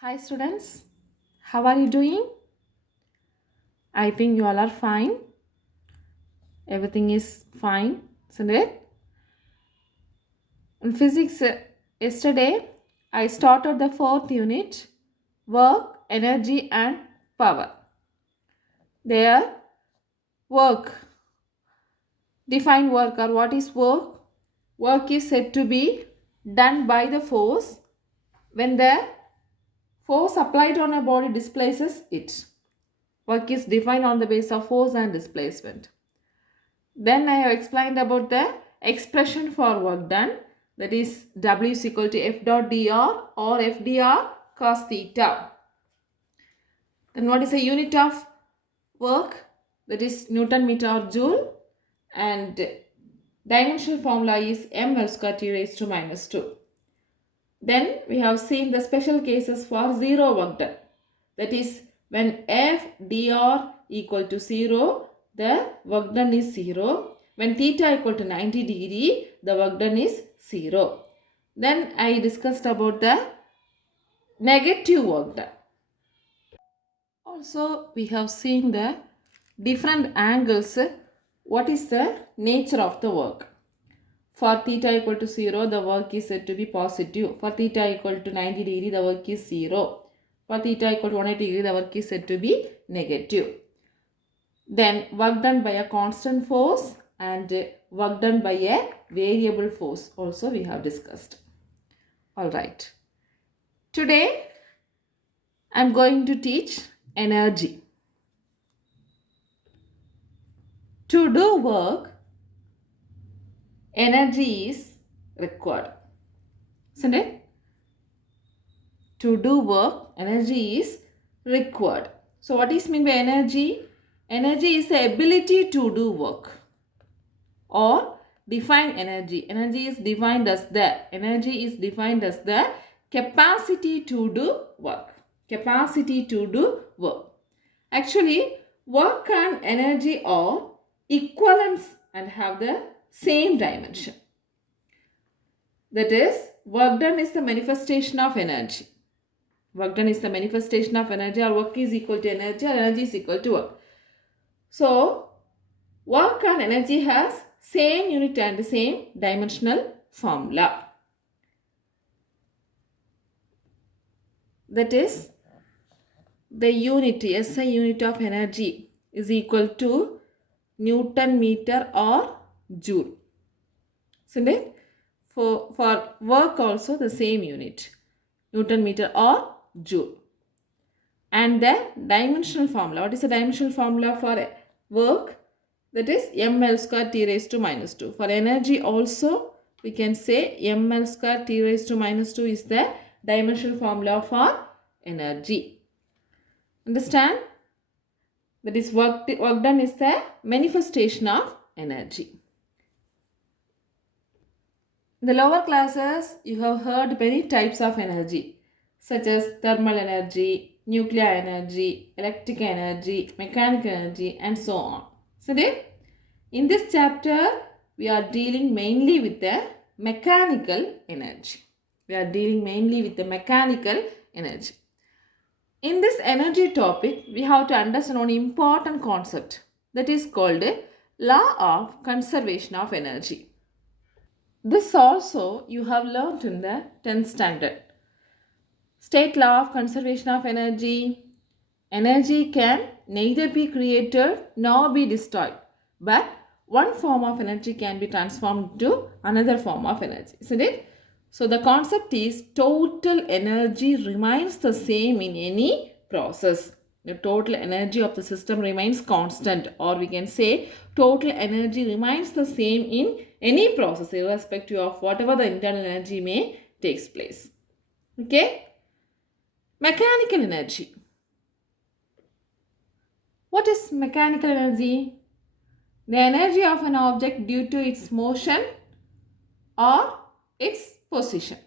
Hi students, how are you doing? I think you all are fine. Everything is fine, isn't it? In physics, yesterday I started the fourth unit, work, energy and power. There, work. Define work or what is work? Work is said to be done by the force when the force applied on a body displaces it. Work is defined on the basis of force and displacement. Then I have explained about the expression for work done, that is W is equal to F dot dr or F dr cos theta. Then what is the unit of work? That is Newton meter or joule, and dimensional formula is ml square t raised to minus 2. Then we have seen the special cases for zero work done. That is when F dr equal to 0, the work done is 0. When theta equal to 90 degree, the work done is 0. Then I discussed about the negative work done. Also, we have seen the different angles. What is the nature of the work? For theta equal to 0, the work is said to be positive. For theta equal to 90 degree, the work is 0. For theta equal to 180 degree, the work is said to be negative. Then work done by a constant force and work done by a variable force also we have discussed. Alright. Today I am going to teach energy. To do work, energy is required. Isn't it? To do work, energy is required. So what is meant by energy? Energy is the ability to do work. Or define energy. Energy is defined as the capacity to do work. Capacity to do work. Actually, work and energy are equivalents and have the same dimension. That is, work done is the manifestation of energy. Work done is the manifestation of energy, or work is equal to energy, or energy is equal to work. So, work and energy has same unit and same dimensional formula. That is, the unit, SI unit of energy is equal to Newton meter or joule. Isn't it? For work also the same unit, Newton meter or joule. And the dimensional formula, what is the dimensional formula for work? That is ml square t raised to minus 2. For energy also we can say ml square t raised to minus 2 is the dimensional formula for energy. Understand? That is work done is the manifestation of energy. In the lower classes, you have heard many types of energy, such as thermal energy, nuclear energy, electric energy, mechanical energy, and so on. So, in this chapter, we are dealing mainly with the mechanical energy. In this energy topic, we have to understand one important concept that is called law of conservation of energy. This also you have learnt in the 10th standard. State law of conservation of energy. Energy can neither be created nor be destroyed, but one form of energy can be transformed to another form of energy, isn't it? So the concept is total energy remains the same in any process. The total energy of the system remains constant, or we can say total energy remains the same in any process irrespective of whatever the internal energy may takes place. Okay? Mechanical energy. What is mechanical energy? The energy of an object due to its motion or its position.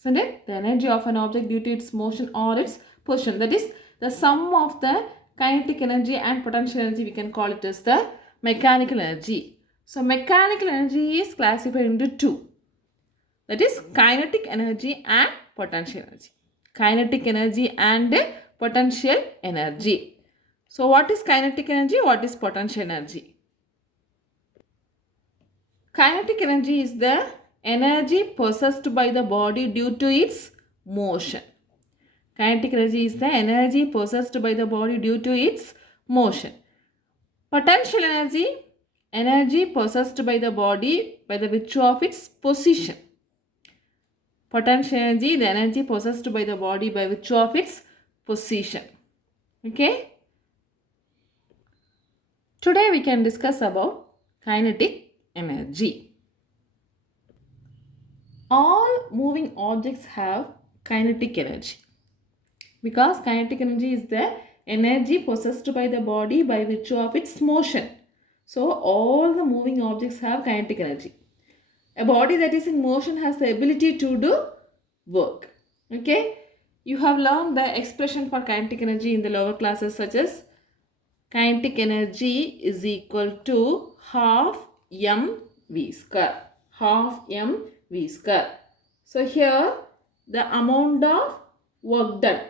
Isn't it? The energy of an object due to its motion or its position. That is the sum of the kinetic energy and potential energy. We can call it as the mechanical energy. So, mechanical energy is classified into two. That is kinetic energy and potential energy. kinetic energy and potential energy. So what is kinetic energy? What is potential energy? Kinetic energy is the energy possessed by the body due to its motion. Kinetic energy is the energy possessed by the body due to its motion. Potential energy, energy possessed by the body by the virtue of its position. Potential energy, the energy possessed by the body by virtue of its position. Okay. Today we can discuss about kinetic energy. All moving objects have kinetic energy because kinetic energy is the energy possessed by the body by virtue of its motion. So all the moving objects have kinetic energy. A body that is in motion has the ability to do work. Okay. You have learned the expression for kinetic energy in the lower classes, such as kinetic energy is equal to half mv square. Half mv square. So here the amount of work done,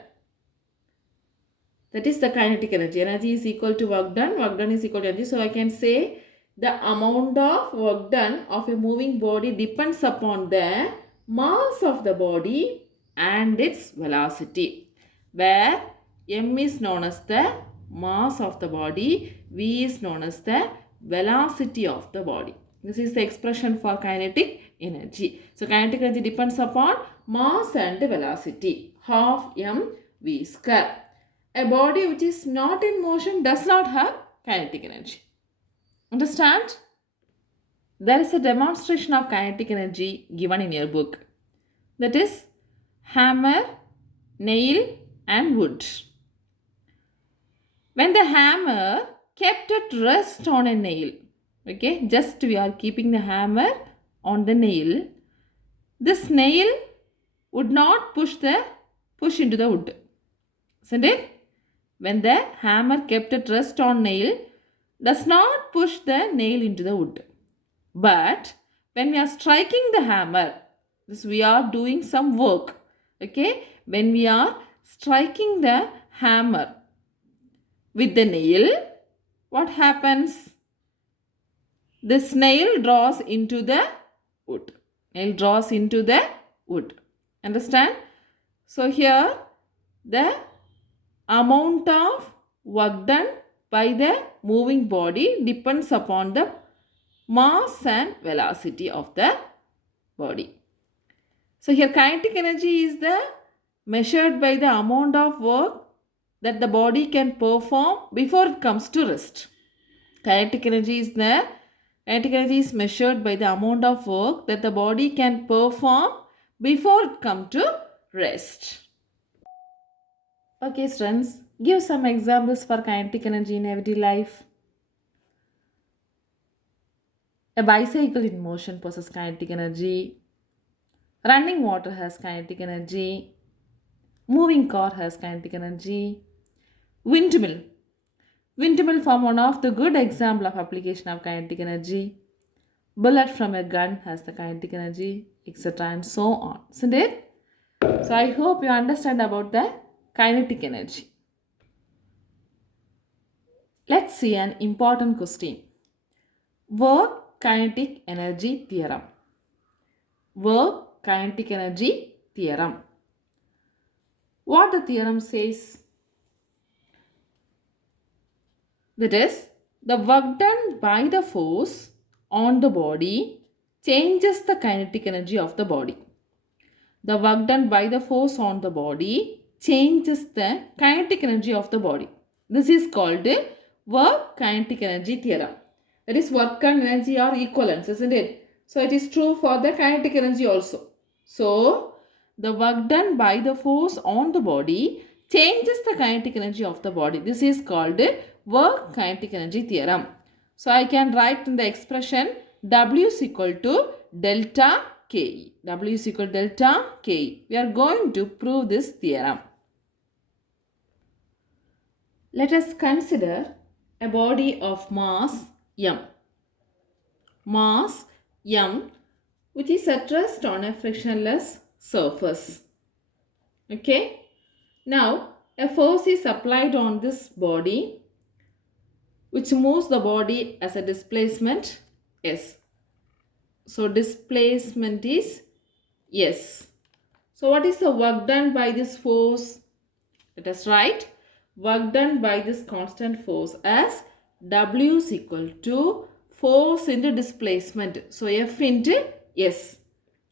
that is the kinetic energy. Energy is equal to work done. Work done is equal to energy. So I can say the amount of work done of a moving body depends upon the mass of the body and its velocity, where m is known as the mass of the body, v is known as the velocity of the body. This is the expression for kinetic energy. So kinetic energy depends upon mass and velocity. Half mv square. A body which is not in motion does not have kinetic energy. Understand? There is a demonstration of kinetic energy given in your book. That is hammer, nail and wood. When the hammer kept at rest on a nail, okay, just we are keeping the hammer on the nail, this nail would not push into the wood, isn't it? When the hammer kept at rest on nail, does not push the nail into the wood. But when we are striking the hammer, this we are doing some work. Okay, when we are striking the hammer with the nail, what happens? This nail draws into the wood. Nail draws into the wood. Understand? So here the amount of work done by the moving body depends upon the mass and velocity of the body. So here kinetic energy is the measured by the amount of work that the body can perform before it comes to rest. Kinetic energy is measured by the amount of work that the body can perform before it comes to rest. Okay, students, give some examples for kinetic energy in everyday life. A bicycle in motion possesses kinetic energy. Running water has kinetic energy. Moving car has kinetic energy. Windmill. Windmill form one of the good example of application of kinetic energy. Bullet from a gun has the kinetic energy, etc. and so on. Isn't it? So I hope you understand about the kinetic energy. Let's see an important question. Work-kinetic energy theorem. Work-kinetic energy theorem. What the theorem says? That is, the work done by the force on the body changes the kinetic energy of the body. The work done by the force on the body changes the kinetic energy of the body. This is called work-kinetic energy theorem. That is, work and energy are equivalents, isn't it? So it is true for the kinetic energy also. So the work done by the force on the body changes the kinetic energy of the body. This is called work-kinetic energy theorem. So I can write in the expression W is equal to delta Ke. W is equal to delta Ke. We are going to prove this theorem. Let us consider a body of mass m. Mass m which is at rest on a frictionless surface. Okay. Now, a force is applied on this body which moves the body as a displacement S. So, displacement is S. So, what is the work done by this force? Let us write work done by this constant force as W is equal to force into displacement. So, F into S.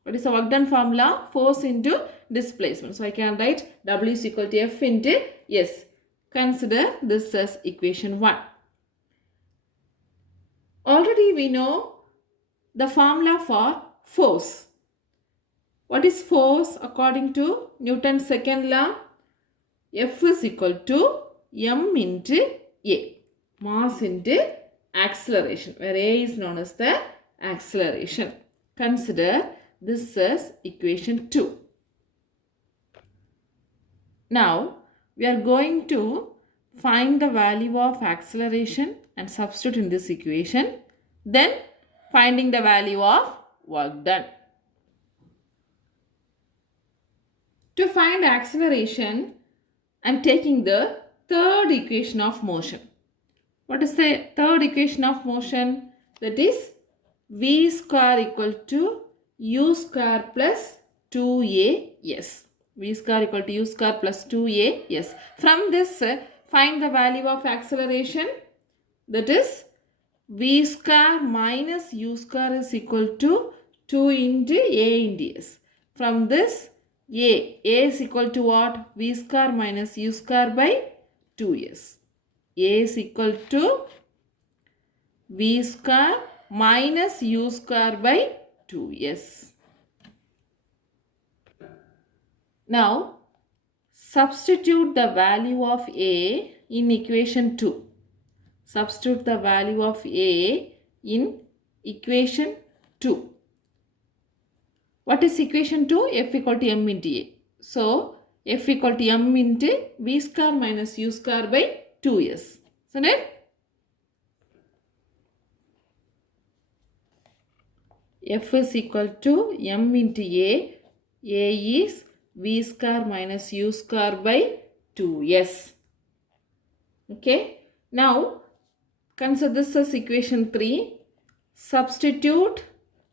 What is the work done formula? Force into displacement. So, I can write W is equal to F into S. Consider this as equation 1. Already we know the formula for force. What is force according to Newton's second law? F is equal to m into A. Mass into acceleration, where A is known as the acceleration. Consider this as equation 2. Now, we are going to find the value of acceleration and substitute in this equation. Then, finding the value of work done. To find acceleration, I am taking the third equation of motion. What is the third equation of motion? That is v square equal to u square plus 2as. V square equal to u square plus 2as. From this, find the value of acceleration. That is v square minus u square is equal to 2 into a into s. From this, a is equal to what? V square minus u square by 2s. A is equal to v square minus u square by 2s. Now, substitute the value of A in equation 2. Substitute the value of A in equation 2. What is equation 2? F equal to m into A. So, F equal to m into v square minus u square by 2s. Isn't it? F is equal to m into A. A is v square minus u square by 2s. Okay. Now, consider this as equation 3. Substitute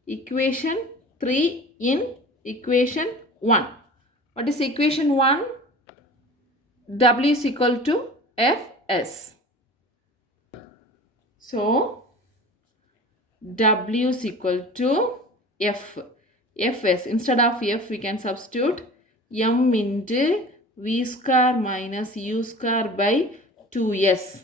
equation 3 in equation 1. What is equation 1? W is equal to Fs. So, W is equal to F. Fs. Instead of F, we can substitute m into v square minus u square by 2s.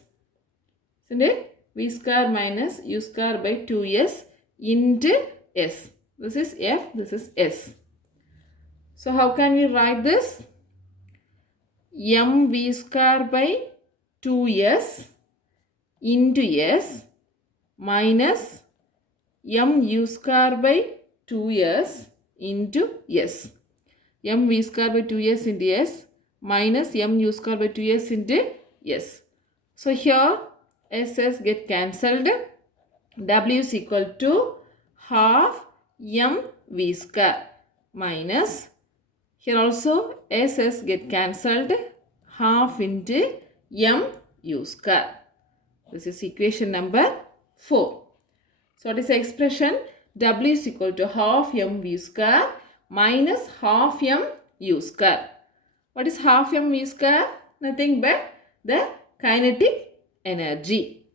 Isn't it? V square minus u square by 2s into s. This is F, this is S. So, how can we write this? mv square by 2s into s minus mu square by 2s into s. mv square by 2s into s minus mu square by 2s into s. So, here SS get cancelled. W is equal to half mv square minus, here also SS get cancelled, half into mu square. This is equation number 4. So, what is the expression? W is equal to half mv square minus half mu square. What is half mv square? Nothing but the kinetic energy.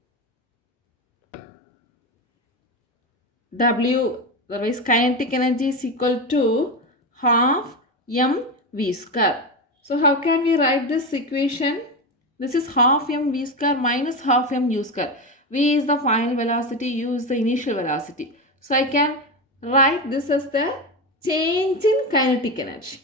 W, otherwise kinetic energy is equal to half mv square. So, how can we write this equation? This is half mv square minus half mu square. V is the final velocity, u is the initial velocity. So, I can write this as the change in kinetic energy.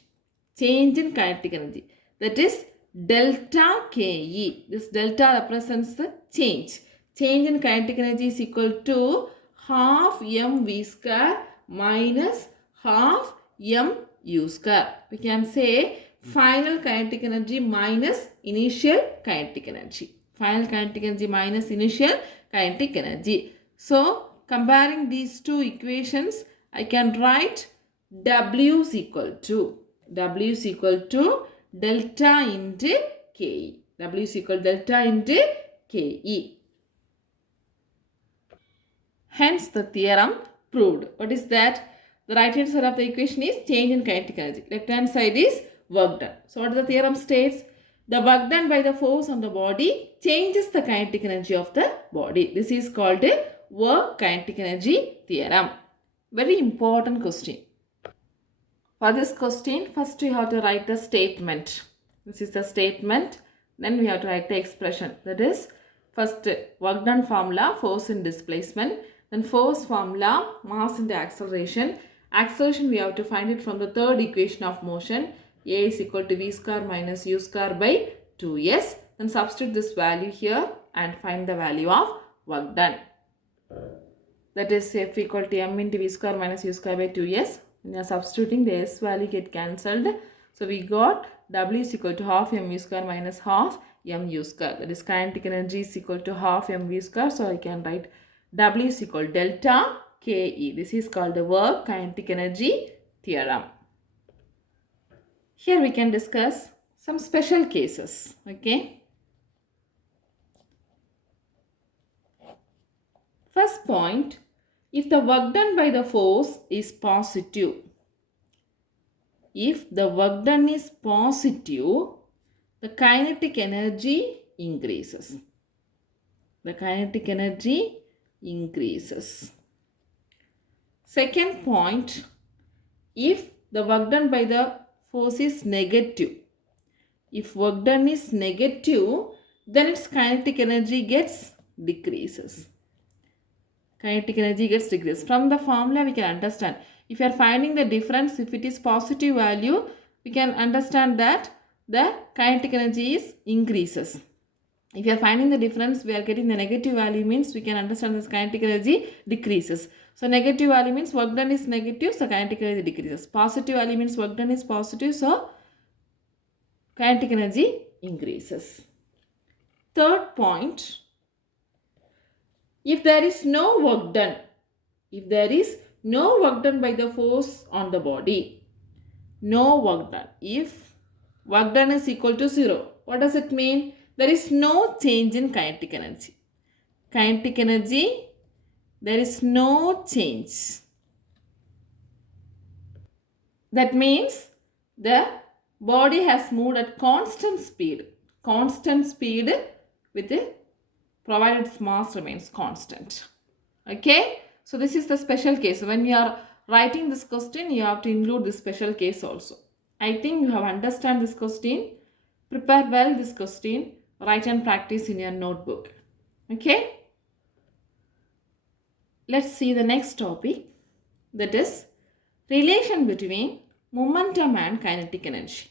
Change in kinetic energy. That is delta Ke. This delta represents the change. Change in kinetic energy is equal to half mv square minus half mu square. We can say final kinetic energy minus initial kinetic energy. Final kinetic energy minus initial kinetic energy. So, comparing these two equations, I can write W is equal to W is equal to delta into Ke. W is equal to delta into Ke. Hence the theorem proved. What is that? The right hand side of the equation is change in kinetic energy. Left hand side is work done. So what the theorem states? The work done by the force on the body changes the kinetic energy of the body. This is called a work kinetic energy theorem. Very important question. For this question, first we have to write the statement. This is the statement. Then we have to write the expression. That is, first work done formula, force in displacement. Then force formula, mass into acceleration. Acceleration we have to find it from the third equation of motion. A is equal to v square minus u square by 2s. Then substitute this value here and find the value of work done. That is F equal to m into v square minus u square by 2s. When you are substituting, the s value get cancelled. So we got W is equal to half mv square minus half mu square. That is kinetic energy is equal to half mv square. So I can write W is equal to delta Ke. This is called the work kinetic energy theorem. Here we can discuss some special cases. Okay. First point, if the work done by the force is positive, if the work done is positive, the kinetic energy increases. The kinetic energy increases. Second point, if the work done by the force is negative, if work done is negative, then its kinetic energy gets decreases. Kinetic energy gets decreased. From the formula we can understand. If you are finding the difference, if it is positive value, we can understand that the kinetic energy is increases. If you are finding the difference, we are getting the negative value means we can understand this kinetic energy decreases. So negative value means work done is negative, so kinetic energy decreases. Positive value means work done is positive, so kinetic energy increases. Third point, if there is no work done, if there is no work done by the force on the body, no work done, if work done is equal to 0, what does it mean? There is no change in kinetic energy. Kinetic energy, there is no change. That means the body has moved at constant speed with the provided its mass remains constant. Okay, so this is the special case. When you are writing this question, you have to include this special case also. I think you have understand this question. Prepare well this question. Write and practice in your notebook. Okay, let's see the next topic, that is relation between momentum and kinetic energy.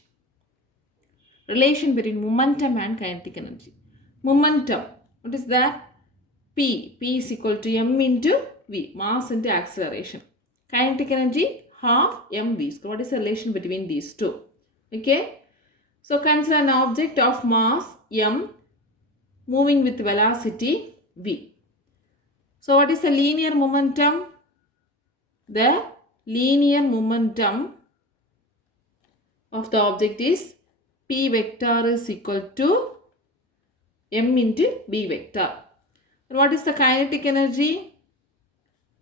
Relation between momentum and kinetic energy. Momentum, what is that? P is equal to m into v, mass into acceleration. Kinetic energy, half mv square. What is the relation between these two? Okay, so consider an object of mass m moving with velocity v. So what is the linear momentum? The linear momentum of the object is p vector is equal to m into v vector. And what is the kinetic energy?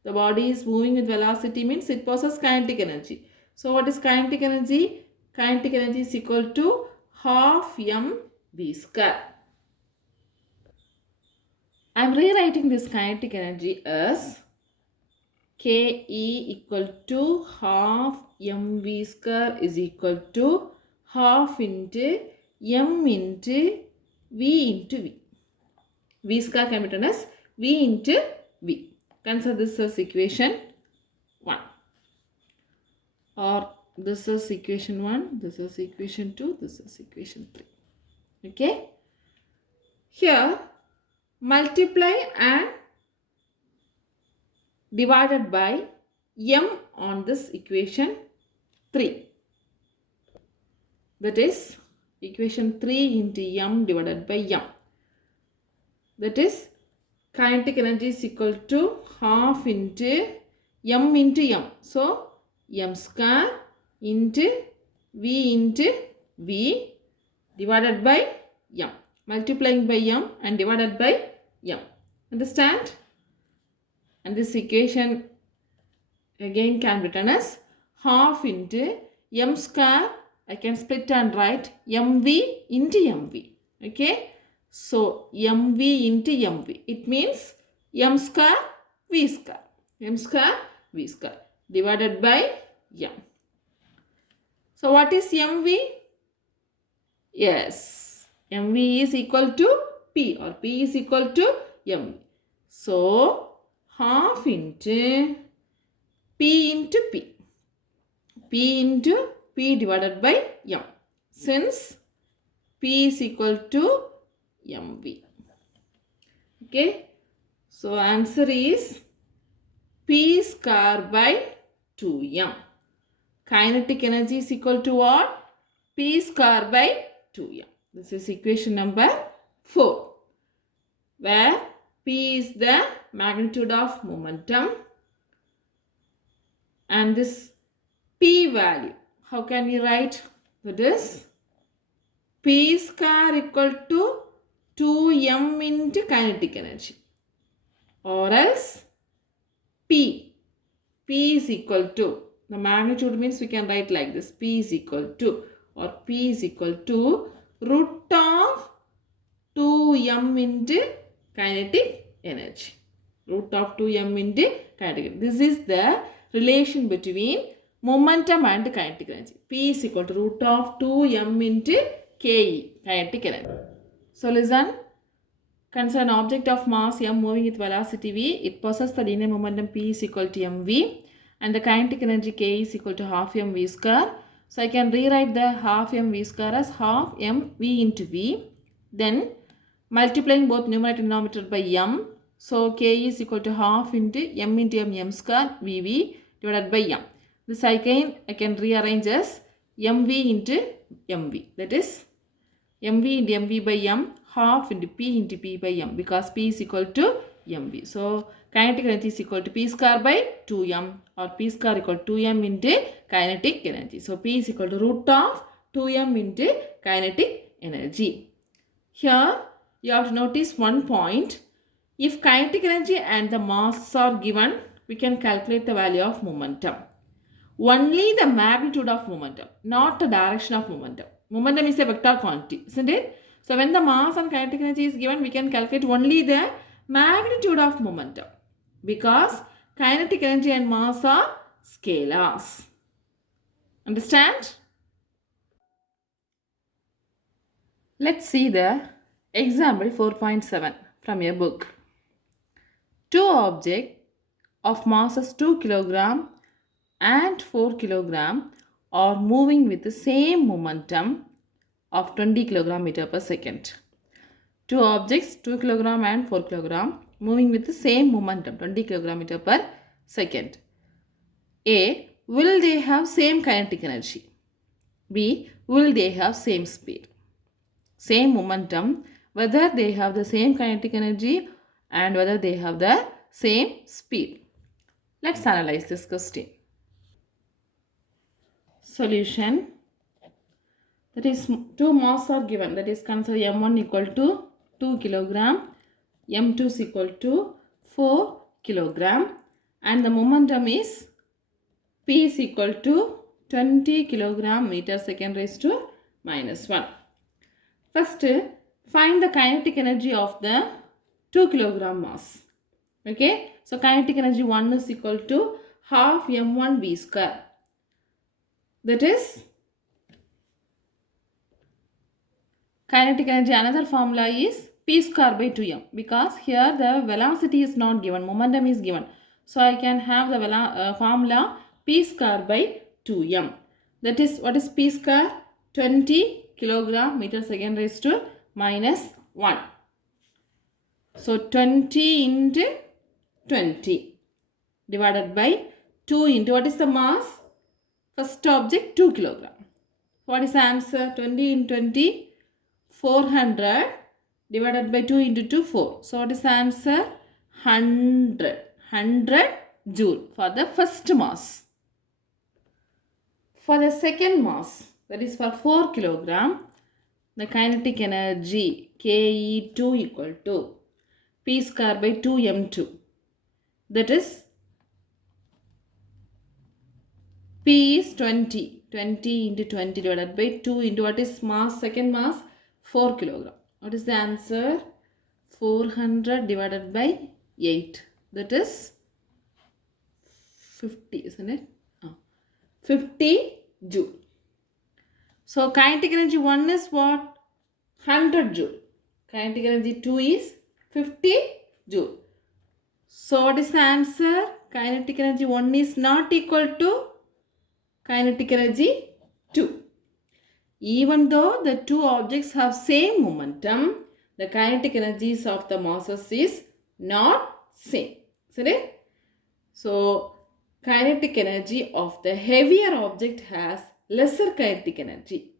The body is moving with velocity means it possesses kinetic energy. So what is kinetic energy? Kinetic energy is equal to half mv square. I am rewriting this kinetic energy as Ke equal to half mv square is equal to half into m into v into v. V square can be written as v into v. Consider this as equation 1. Or this is equation 1, this is equation 2, this is equation 3. Okay. Here multiply and divided by m on this equation 3. That is equation 3 into m divided by m. That is kinetic energy is equal to half into m into m. So m square into V into V divided by M. Multiplying by M and divided by M. Understand? And this equation again can be written as half into M square. I can split and write MV into MV. Okay. So MV into MV. It means M square V square. M square V square divided by M. So what is MV? Yes. MV is equal to P or P is equal to MV. So half into P into P. P into P divided by M. Since P is equal to MV. Okay. So answer is P square by 2M. Kinetic energy is equal to what? P square by 2M. This is equation number 4. Where P is the magnitude of momentum. And this P value, how can we write? That is P square equal to 2M into kinetic energy. Or else P is equal to, the magnitude means we can write like this, P is equal to, or P is equal to root of 2M into kinetic energy. Root of 2M into kinetic energy. This is the relation between momentum and kinetic energy. P is equal to root of 2M into Ke, kinetic energy. So listen. Consider an object of mass m moving with velocity v. It possesses the linear momentum p is equal to mv and the kinetic energy k is equal to half mv square. So I can rewrite the half mv square as half mv into v. Then multiplying both numerator and denominator by m. So k is equal to half into m square vv divided by m. This I can rearrange as mv into mv. That is mv into mv by m, half into p by m, because p is equal to mv. So kinetic energy is equal to p square by 2m, or p square equal to 2m into kinetic energy. So p is equal to root of 2m into kinetic energy. Here you have to notice one point. If kinetic energy and the mass are given, we can calculate the value of momentum. Only the magnitude of momentum, not the direction of momentum. Momentum is a vector quantity, isn't it? So when the mass and kinetic energy is given, we can calculate only the magnitude of momentum, because kinetic energy and mass are scalars. Understand? Let's see the example 4.7 from your book. Two objects of masses 2 kg and 4 kg are moving with the same momentum of 20 km per second. Two objects 2 kg and 4 kg moving with the same momentum 20 km per second. A. Will they have same kinetic energy? B. Will they have same speed? Same momentum, whether they have the same kinetic energy and whether they have the same speed. Let's analyze this question. Solution. That is, two mass are given. That is, consider m1 equal to 2 kg, m2 is equal to 4 kg, and the momentum is p is equal to 20 kg meter second raised to minus 1. First, find the kinetic energy of the 2 kg mass. Okay, so kinetic energy 1 is equal to half m1 v square. That is, kinetic energy, another formula is p square by 2m, because here the velocity is not given, momentum is given. So I can have the formula p square by 2m. That is, what is p square? 20 kg meter second raised to minus 1. So 20 into 20 divided by 2 into, what is the mass? First object 2 kg. What is the answer? 20 into 20, 400 divided by 2 into 2, 4. So what is the answer? 100 joule for the first mass. For the second mass, that is for 4 kilogram, the kinetic energy Ke2 equal to P square by 2m2. That is P is 20. 20 into 20 divided by 2 into what is mass? Second mass 4 kilogram. What is the answer? 400 divided by 8. That is 50, isn't it? 50 joule. So kinetic energy 1 is what? 100 joule. Kinetic energy 2 is 50 joule. So what is the answer? Kinetic energy 1 is not equal to kinetic energy 2. Even though the two objects have same momentum, the kinetic energies of the masses is not same. Isn't it? So kinetic energy of the heavier object has lesser kinetic energy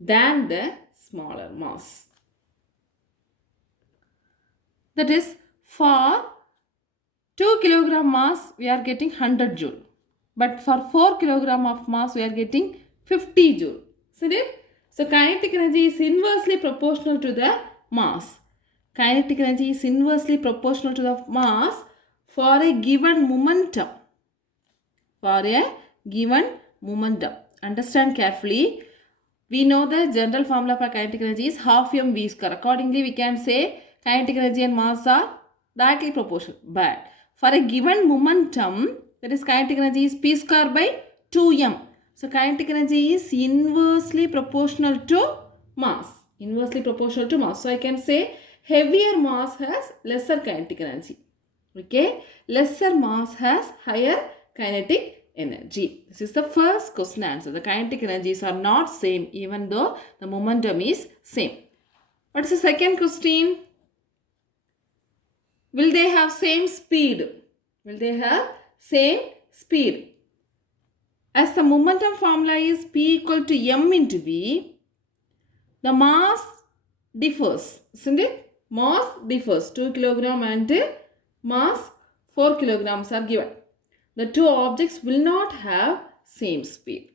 than the smaller mass. That is, for 2 kilogram mass we are getting 100 joule, but for 4 kilogram of mass we are getting 50 joule. See it? So kinetic energy is inversely proportional to the mass. Kinetic energy is inversely proportional to the mass for a given momentum. For a given momentum. Understand carefully. We know the general formula for kinetic energy is half mv square. Accordingly, we can say kinetic energy and mass are directly proportional. But for a given momentum, that is kinetic energy is p square by 2m. So kinetic energy is inversely proportional to mass. Inversely proportional to mass. So I can say heavier mass has lesser kinetic energy. Okay. Lesser mass has higher kinetic energy. This is the first question answer. The kinetic energies are not same even though the momentum is same. What is the second question? Will they have same speed? Will they have same speed? As the momentum formula is P equal to m into V, the mass differs, isn't it? Mass differs. 2 kilogram and mass 4 kilograms are given. The two objects will not have same speed.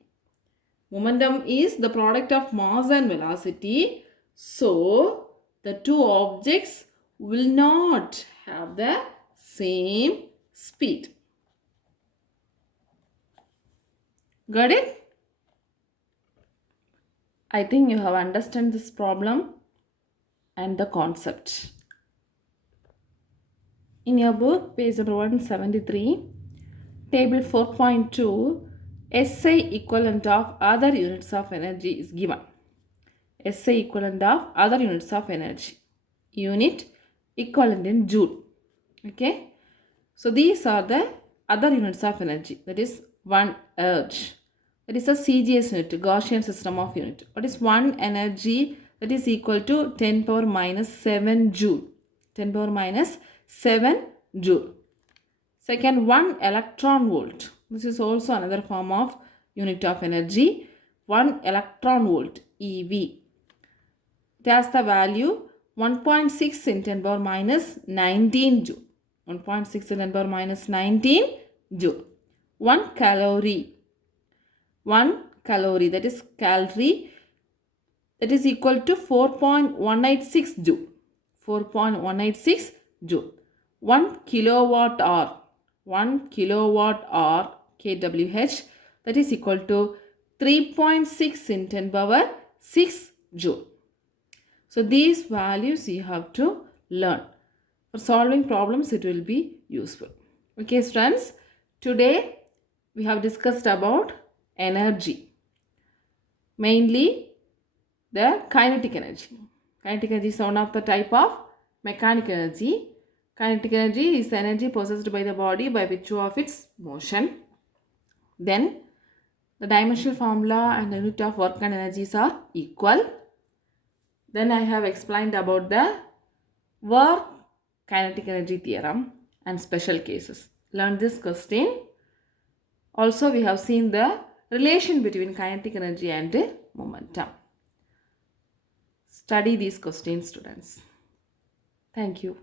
Momentum is the product of mass and velocity. So, the two objects will not have the same speed. Got it? I think you have understood this problem and the concept. In your book, page number 173, table 4.2, SI equivalent of other units of energy is given. SI equivalent of other units of energy. Unit equivalent in joule. Okay. So these are the other units of energy. That is 1 erg. That is a CGS unit, Gaussian system of unit. What is 1 energy? That is equal to 10 power minus 7 joule. 10 power minus 7 joule. Second, 1 electron volt. This is also another form of unit of energy. 1 electron volt, EV. It has the value 1.6 in 10 power minus 19 joule. 1.6 in 10 power minus 19 joule. 1 calorie. 1 calorie, that is calorie, that is equal to 4.186 joule. 4.186 joule. 1 kilowatt hour. 1 kilowatt hour kWh, that is equal to 3.6 in 10 power 6 joule. So these values you have to learn. For solving problems it will be useful. Okay students, today we have discussed about energy. Mainly the kinetic energy. Kinetic energy is one of the type of mechanical energy. Kinetic energy is the energy possessed by the body by virtue of its motion. Then the dimensional formula and the unit of work and energies are equal. Then I have explained about the work kinetic energy theorem and special cases. Learn this question. Also we have seen the relation between kinetic energy and momentum. Study these questions, students. Thank you.